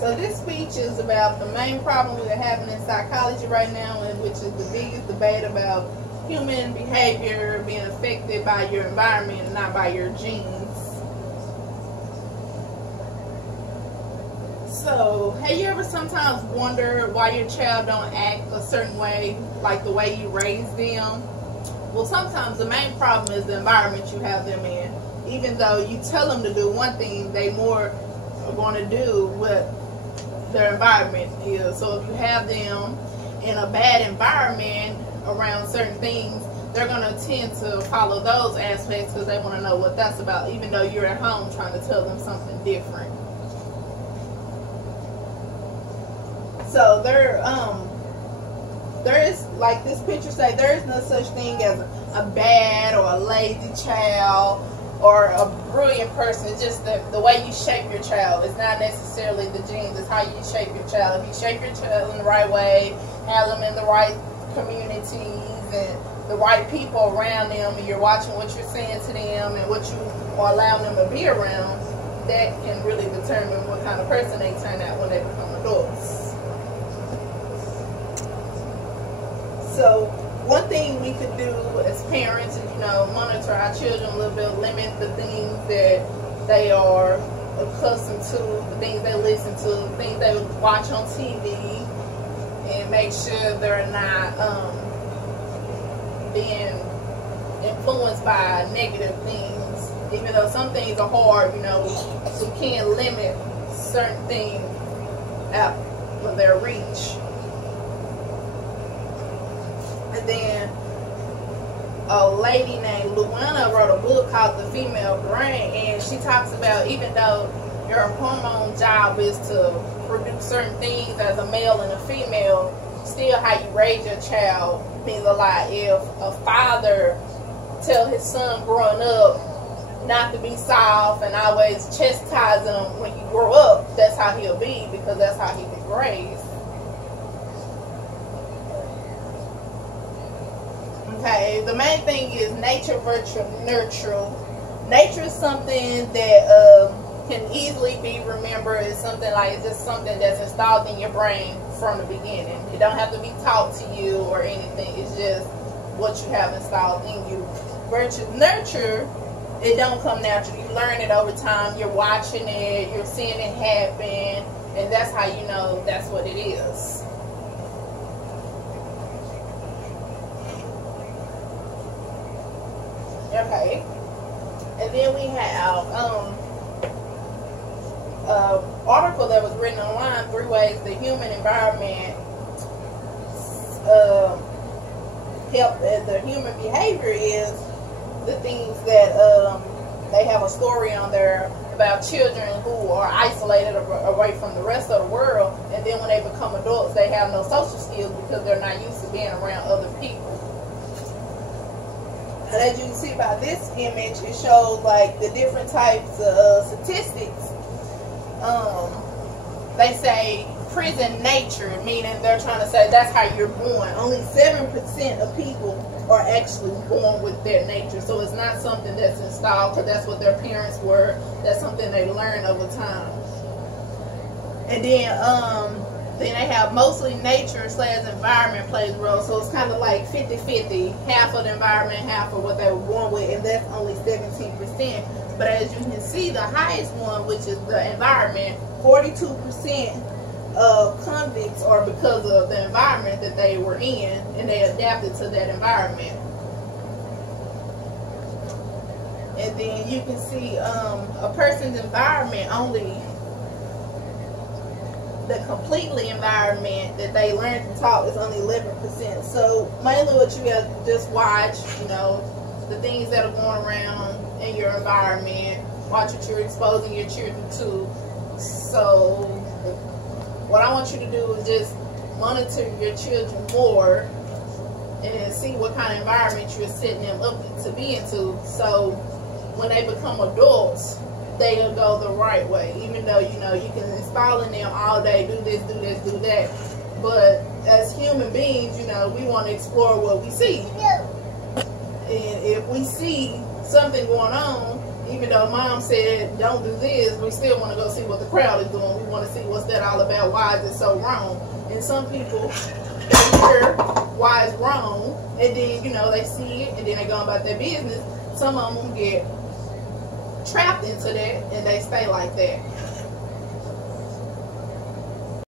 So this speech is about the main problem we're having in psychology right now, which is the biggest debate about human behavior being affected by your environment and not by your genes. So, have you ever sometimes wondered why your child don't act a certain way, like the way you raised them? Well, sometimes the main problem is the environment you have them in. Even though you tell them to do one thing, they more are going to do what their environment is. So if you have them in a bad environment around certain things, they're going to tend to follow those aspects because they want to know what that's about, even though you're at home trying to tell them something different. So there is, like this picture say, there is no such thing as a bad or a lazy child or a brilliant person. It's just the way you shape your child. It's not necessarily the genes, it's how you shape your child. If you shape your child in the right way, have them in the right communities and the right people around them, and you're watching what you're saying to them and what you are allowing them to be around, that can really determine what kind of person they turn out when they become adults. So one thing we could do as parents is, monitor our children a little bit, limit the things that they are accustomed to, the things they listen to, the things they watch on TV, and make sure they're not being influenced by negative things. Even though some things are hard, we can't limit certain things out of their reach. And then a lady named Luana wrote a book called The Female Brain, and she talks about even though your hormone job is to produce certain things as a male and a female, still how you raise your child means a lot. If a father tell his son growing up not to be soft and always chastise him when he grow up, that's how he'll be, because that's how he was raised. Okay, the main thing is nature versus nurture. Nature is something that can easily be remembered. It's something like, it's just something that's installed in your brain from the beginning. It don't have to be taught to you or anything. It's just what you have installed in you. Versus nurture, it don't come naturally. You learn it over time. You're watching it. You're seeing it happen. And that's how you know that's what it is. Okay, and then we have an article that was written online, 3 ways the human environment help the human behavior is the things that they have a story on there about children who are isolated away from the rest of the world, and then when they become adults, they have no social skills because they're not used to being around other people. And as you can see by this image, it shows like the different types of statistics. They say prison nature, meaning they're trying to say that's how you're born. Only 7% of people are actually born with their nature. So it's not something that's installed because that's what their parents were. That's something they learn over time. And then they have mostly nature / environment plays a role. So it's kind of like 50-50. Half of the environment, half of what they were born with, and that's only 17%. But as you can see, the highest one, which is the environment, 42% of convicts are because of the environment that they were in, and they adapted to that environment. And then you can see a person's environment, only the completely environment that they learned and taught is only 11%. So mainly what you got to just watch, the things that are going around in your environment, watch what you're exposing your children to. So what I want you to do is just monitor your children more and see what kind of environment you're setting them up to be into. So when they become adults, they'll go the right way. Even though, you can install in them all day, do this, do this, do that. But as human beings, we want to explore what we see. And if we see something going on even though mom said don't do this, we still want to go see what the crowd is doing. We want to see what's that all about. Why is it so wrong? And some people, they hear why it's wrong, and then, you know, they see it, and then they go about their business. Some of them get trapped into that, and they stay like that.